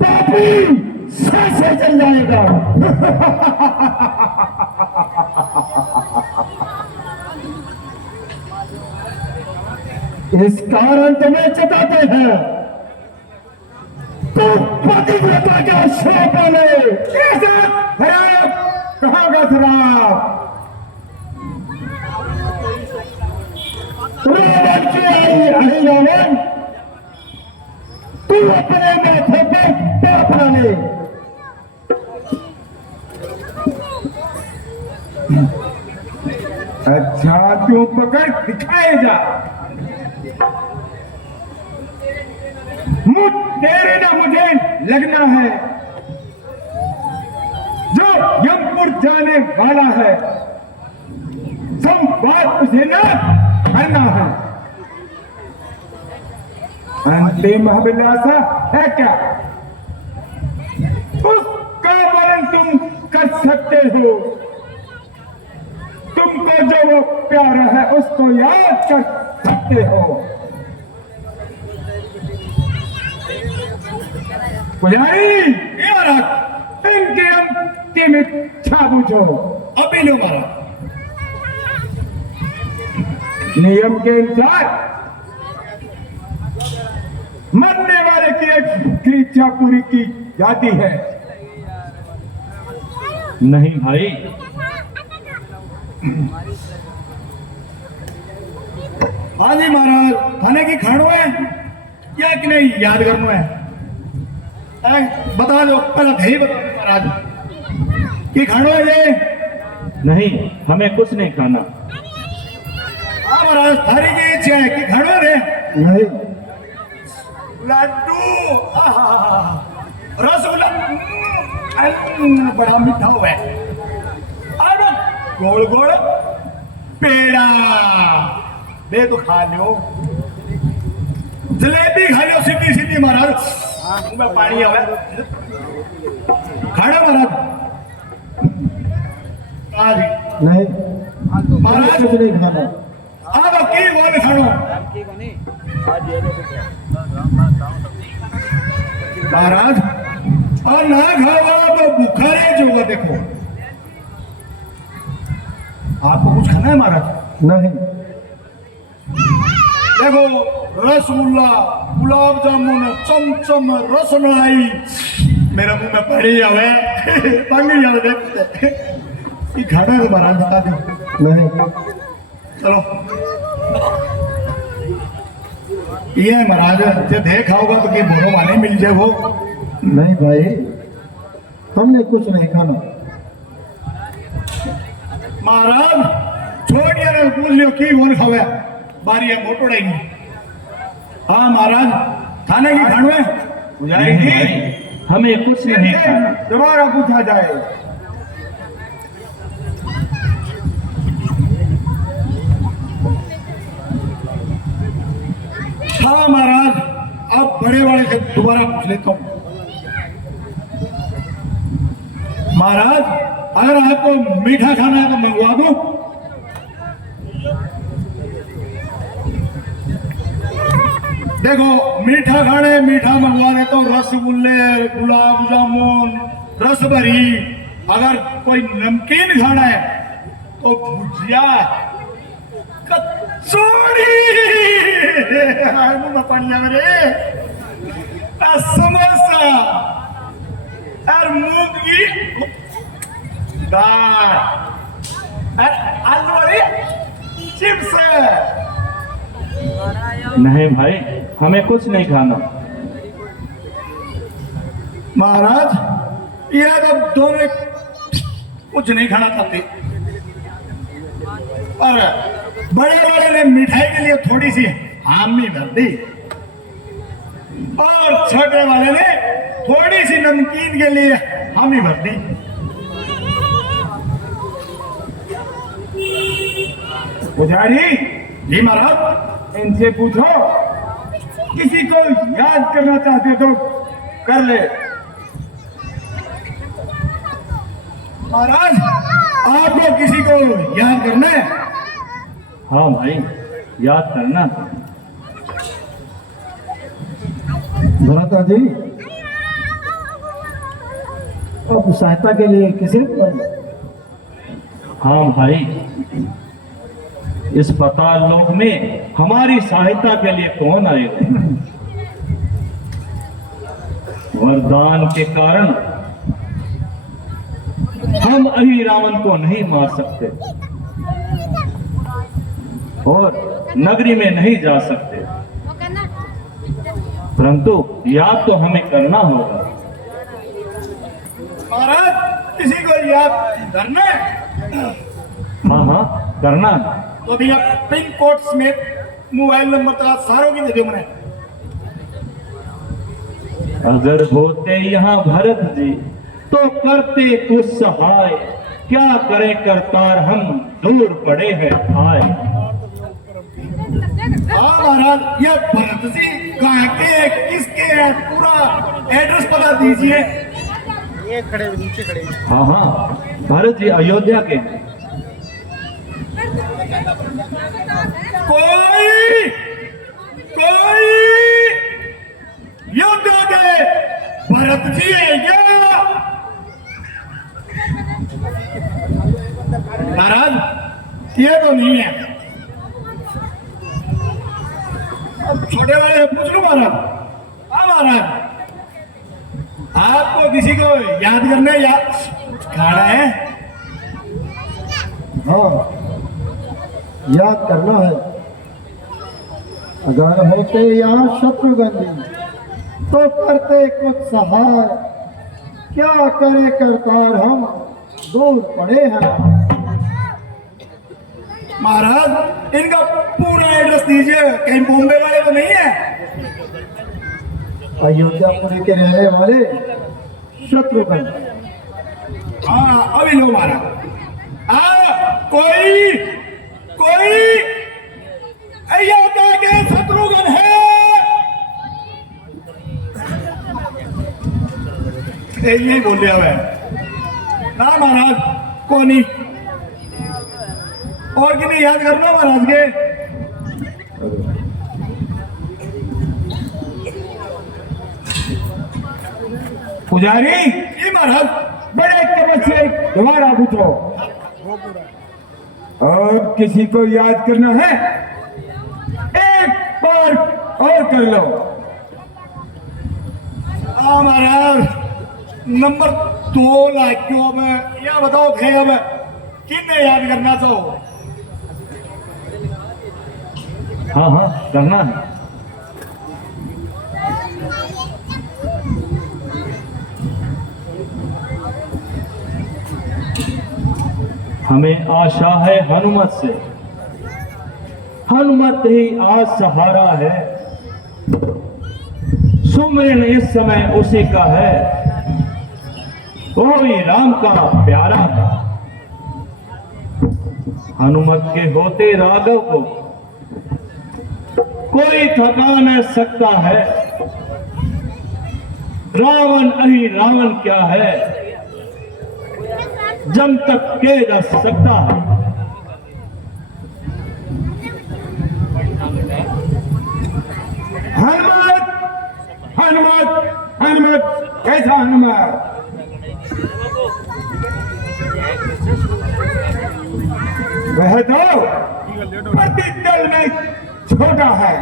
पापी से जल जाएगा। इस कारण तुम्हें चताते हैं, तो पतिव्रता का श्राप वाले कहाँ का शराब? रावण की आई अहि रावण, तू अपने माथे पर पाप डाले। अच्छा तू पकड़ दिखाए जा। तेरे ना मुझे लगना है, जो यमपुर जाने वाला है संवाद उसे ना करना है। अंतिम अभिलाषा है क्या? उसका वर्णन तुम कर सकते हो। तुमको जो वो प्यारा है उसको याद कर सकते हो। पुजारी, इनकी अंतिम इच्छा पूछो। पी लो महाराज। नियम के अनुसार मरने वाले की एक इच्छा पूरी की जाती है। नहीं भाई, हाँ जी महाराज, खाने की खानो है या कि नहीं याद करना है? बता दो, पहले ही बता दो महाराज कि खानो है ये? नहीं, हमें कुछ नहीं खाना। हाँ महाराज, थारी की इच्छा है कि खानो है? नहीं। लड्डू, रसगुल्ला, बड़ा मीठा हुआ है। अरे गोल गोल पेड़ा दे तो खा लो। जलेबी खा लो सीधी सीधी महाराज, मुंह में पानी आवे। खाना महाराज? आज नहीं महाराज, कुछ नहीं खाना। अब की बोल खानो महाराज, और ना खाओ तो भूखा रह जाओगे। देखो आपको कुछ खाना है महाराज? नहीं। देखो रसगुल्ला, गुलाब जामुन, चमचम, रसमलाई, मेरे मुंह में पड़ी आवे, पानी आवे। देखते खाना है तो महाराज बता दो। नहीं। चलो ये महाराज जो देखा होगा तो कि बोलो माने मिल जाए वो। नहीं भाई, हमने कुछ नहीं खाना। महाराज छोड़िए ना, पूछ लियो की बोल खावे, बारी है मोटो रहेगी। हाँ महाराज, खाने की खानो है नहीं, हमें कुछ नहीं खाना। दोबारा पूछा जाए। हाँ महाराज, अब बड़े वाले से दोबारा पूछ लेता हूँ। महाराज, अगर आपको मीठा खाना है तो मंगवा दो। देखो मीठा खाने मीठा मंगवा देता हूँ, रसगुल्ले, गुलाब जामुन, रसभरी। अगर कोई नमकीन खाना है तो भुजिया, कचौड़ी, समोसा और मूंग की दाल, आलू वाली चिप्स। नहीं भाई, हमें कुछ नहीं खाना। महाराज, ये तो दोनों कुछ नहीं खाना चाहते, और बड़े वाले ने मिठाई के लिए थोड़ी सी हामी भर दी, और छोटे वाले ने थोड़ी सी नमकीन के लिए हामी भर दी। पुजारी जी महाराज, इनसे पूछो, किसी को याद करना चाहते तो कर ले। महाराज, आपको किसी को याद करना है? हाँ भाई, याद करना। भरता जी, अब सहायता के लिए किसी? हाँ भाई, इस पाताल लोक में हमारी सहायता के लिए कौन आएगा? वरदान के कारण हम अभी रावण को नहीं मार सकते और नगरी में नहीं जा सकते, परंतु याद तो हमें करना होगा। महाराज, किसी को याद करना है? हाँ हाँ, करना है। तो भैया पिन कोड समेत मोबाइल नंबर तक सारों की दे दो मैंने। अगर होते यहाँ भरत जी तो करते कुछ सहाय, क्या करे करतार हम दूर पड़े हैं आए। हाँ महाराज, ये भरत जी कहाँ के, किसके है, पूरा एड्रेस पता दीजिए। ये खड़े नीचे खड़े। हाँ हाँ, भरत जी अयोध्या के हैं। कोई योद्धा के भरत जी है क्या? महाराज ये तो नहीं है। अब छोटे वाले से पूछ लो महाराज। हाँ महाराज, आपको किसी को याद करने या कुछ खाना है? हाँ, याद करना है। अगर होते यहाँ शत्रुघ्न जी तो करते कुछ सहाय, क्या करे करतार हम दूर पड़े हैं। महाराज इनका पूरा एड्रेस दीजिए, कहीं बॉम्बे वाले तो नहीं है? अयोध्यापुरी के रहने वाले शत्रुघ्न। हाँ अभी लो महाराज। कोई कोई अयोध्या के शत्रुघ्न है? यही बोल दिया मैं। ना महाराज को नहीं, और कि नहीं याद करना महाराज के। पुजारी जी महाराज, बड़े कमर से दोबारा पूछो। और किसी को याद करना है? एक बार और कर लो। महाराज नंबर 2 लाख क्यों? अब यह बताओ थे अब किन्ने याद करना चाहो? हाँ हाँ करना है। हमें आशा है हनुमत से, हनुमत ही आज सहारा है। सुमरन इस समय उसी का है, वही राम का प्यारा है। हनुमत के होते राघव को कोई थका न सकता है। रावण अहि रावण क्या है, जम तक के जा सकता है। हनुमत हनुमत हनुमत, कैसा हनुमत? वह तो प्रतिदल में छोटा है।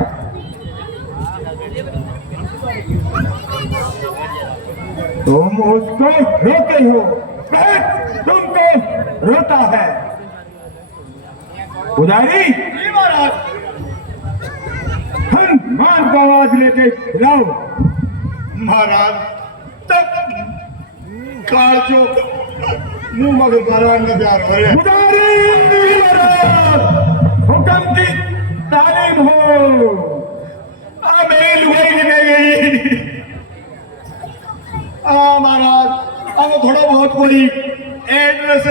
तुम उसको रोते हो, वह तुमको रोता है। पुजारी जी महाराज, हनुमान को आवाज लेके लाओ। महाराज तब कालचो मुंह मगर महाराज का प्यार करे। पुजारी हुक्म की तालीम हो। अमेल वही नहीं गई। महाराज अब थोड़ा बहुत कोई एड्रेस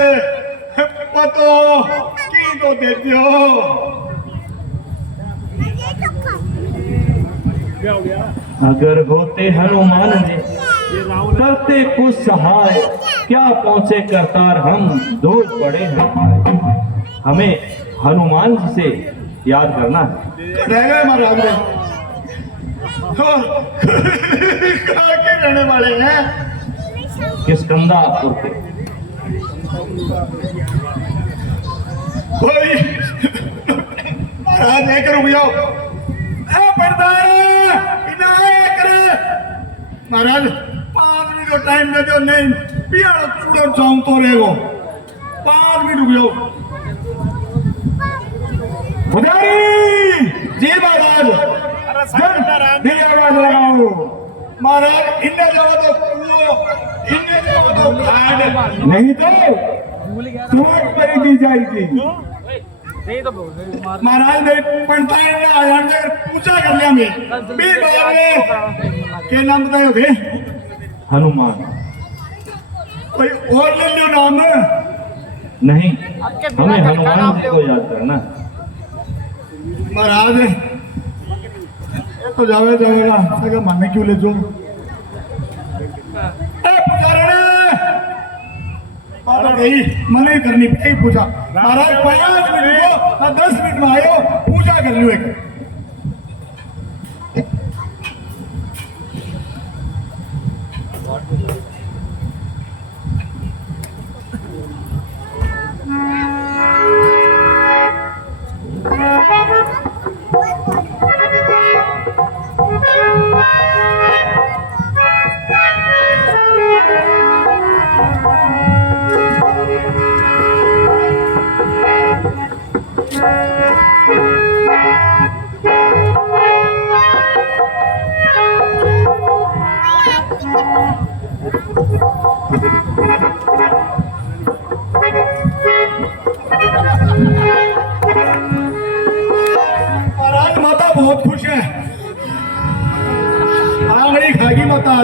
पतो की तो दे दियो। अगर होते हनुमान जी करते कुछ सहाय, क्या पहुंचे करतार हम दूर पड़े हैं। हमें हनुमान जी से याद करना है। रह गए महाराज में कहाँ के रहने वाले हैं? किष्किंधापुर के। कोई महाराज एक रुक जाओ। महाराज 5 मिनट का टाइम दे दो, नहीं पिया चूड़ो जाऊं तो रहेगो। 5 मिनट रुक जाओ। पुजारी जी महाराज, जल्दी आवाज लगाओ। महाराज इन्हें जाओ तो इन्हें जाओ तो खाड़, नहीं तो तुम्हें पर दी जाएगी। महाराज मेरे 45 पूछा कर लिया मैं भी के नाम बताए थे? हनुमान। कोई और ले लो नाम। नहीं, हमें हनुमान जी को याद करना है। महाराज तो जावे जाएगा, अगर माने क्यों ले जाऊं? मने करनी पड़ेगी पूजा। महाराज 5 मिनट को 10 मिनट में आयो, पूजा कर लियो एक।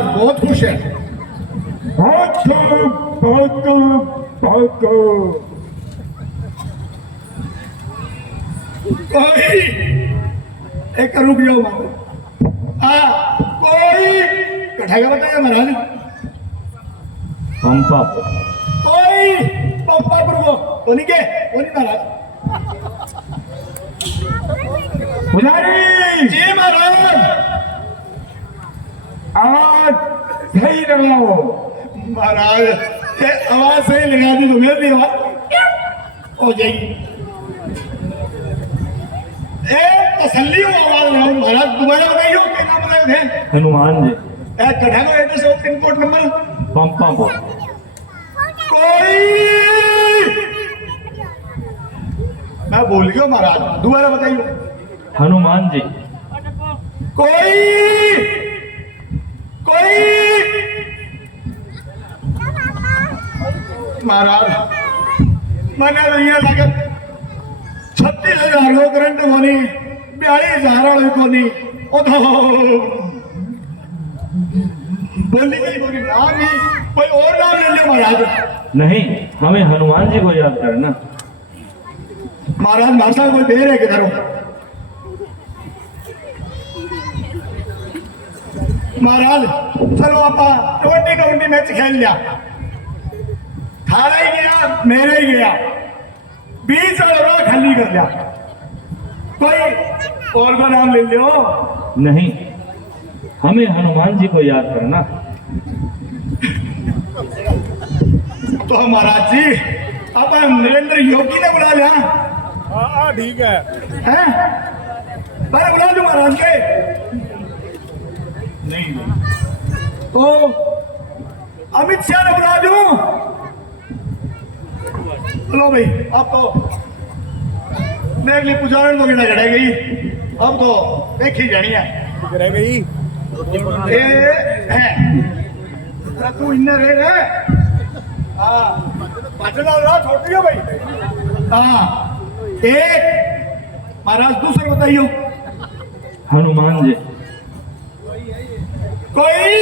महाराज बहुत खुश है। बहुत खूब, बहुत खूब, बहुत खूब। कोई एक रुक जाओ कोई कठाएगा बताया महाराज। पंपा कोई पंपा पर वो नहीं के वो नहीं महाराज। पुजारी जी महाराज। आवाज सही लगाओ। महाराज ये आवाज सही लगा दी तो मेरी आवाज हो जाएगी। तसल्ली हो आवाज लगाओ महाराज। दोबारा बताइए क्या नाम बताए थे? हनुमान जी। कठा को एड्रेस और पिन कोड नंबर। पंपा बोल। कोई मैं भूल गया महाराज, दोबारा बताइए। हनुमान जी। कोई कोई महाराज मैंने तो ये लगे 36,000 को करंट कोनी 42,000 वाले कोनी बोली गई बोली नाम ही कोई और नाम ले लिया महाराज। नहीं, हमें हनुमान जी को याद करना। महाराज भाषा कोई देर है किधर? महाराज चलो आप 20-20 मैच खेल लिया। थारा ही गया मेरे ही गया 20 ओवर खाली कर लिया। कोई और को नाम ले लियो। नहीं, हमें हनुमान जी को याद करना। तो महाराज जी अब नरेंद्र योगी ने बुला लिया। हाँ ठीक है। हैं? मैं बुला दूं महाराज के? नहीं तो अमित शाह ने बुला दूं? लो भाई अब तो मेरे लिए पुजारण तो बिना चढ़े गई। अब तो देखी जानी है रह गई। ये है तू इन्ना रहे हाँ पाचना रहा छोड़ दिया भाई। हाँ एक महाराज दूसरे बताइयो। हनुमान जी। कोई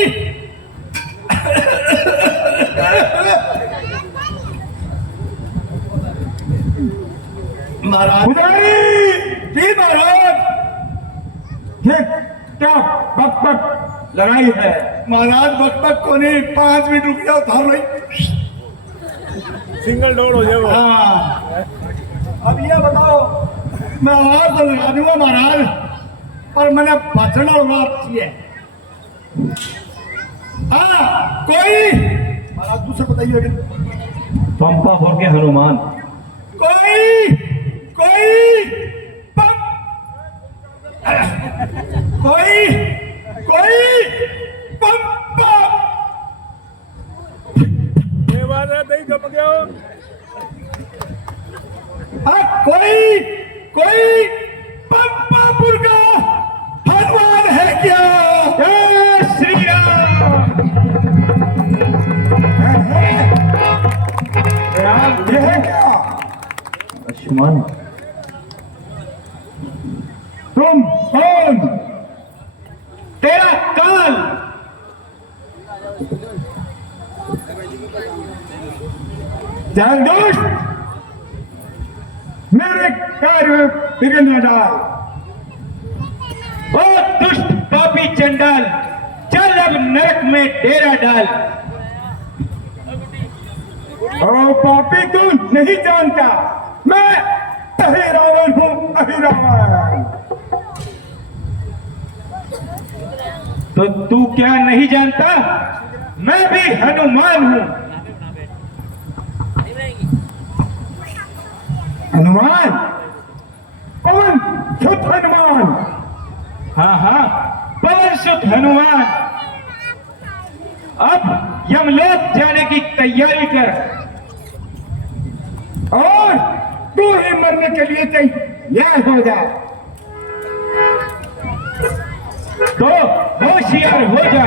महाराज। पुजारी जी महाराज। ये क्या बक बक लड़ाई है? महाराज बकबक को नहीं 5 मिनट रुक जाओ थार भाई। सिंगल डोर हो जाए वो। हाँ अब ये बताओ मैं आवाज तो लगा दूंगा महाराज पर मैंने बचना होगा चाहिए। हाँ कोई महाराज दूसरा बताइए। पंपा बोल के हनुमान। कोई कोई कोई कोई पंपा। ये बात है नहीं कब गया हो? कोई कोई पंपापुर का हनुमान है क्या? जय श्री राम। राम ये है क्या? लक्ष्मण। तुम कौन? तेरा काल जानदोष मेरे कार्य बिगड़ने डाल। ओ दुष्ट पापी चंडाल, चल अब नरक में डेरा डाल। ओ पापी तू नहीं जानता मैं अहिरावण हूँ। अहिरावण तो तू क्या नहीं जानता? मैं भी हनुमान हूँ। हनुमान? कौन? शुद्ध हनुमान? हाँ हाँ, पवन सुत हनुमान। अब यमलोक जाने की तैयारी कर। और तू ही मरने के लिए तैयार हो जा। तो होशियार हो जा।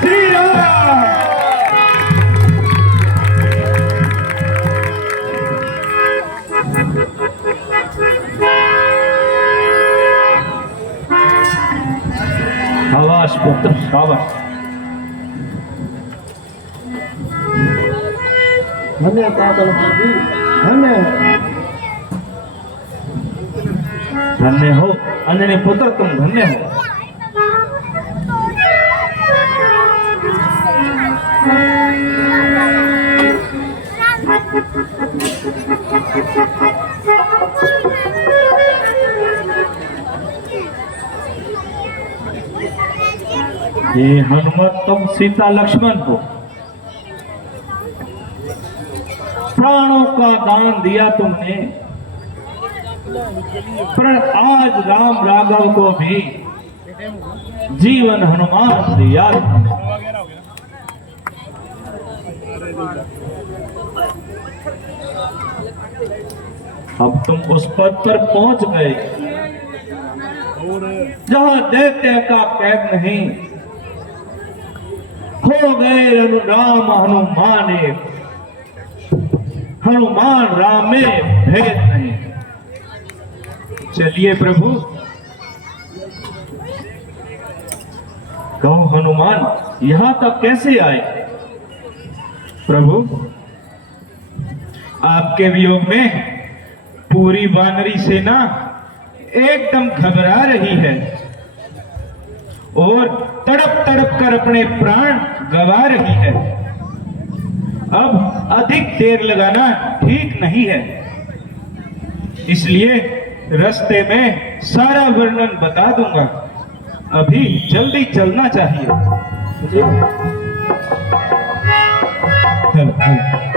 श्री राम। शाबाश पुत्र शाबाश। धन्य कातल जी, धन्य। धन्य हो अन्य पुत्र, तुम धन्य हो। ये हनुमत तुम सीता लक्ष्मण को प्राणों का दान दिया तुमने, पर आज राम राघव को भी जीवन हनुमान दिया। अब तुम उस पद पर पहुंच गए जहां दैत्य का कैद नहीं, हो गए राम हनुमान एक, हनुमान राम में भेद नहीं। चलिए प्रभु, कहो हनुमान यहां तक कैसे आए? प्रभु, आपके वियोग में पूरी वानरी सेना एकदम घबरा रही है और तड़प तड़प कर अपने प्राण गंवा रही है। अब अधिक देर लगाना ठीक नहीं है, इसलिए रास्ते में सारा वर्णन बता दूंगा। अभी जल्दी चलना चाहिए। चल, चल।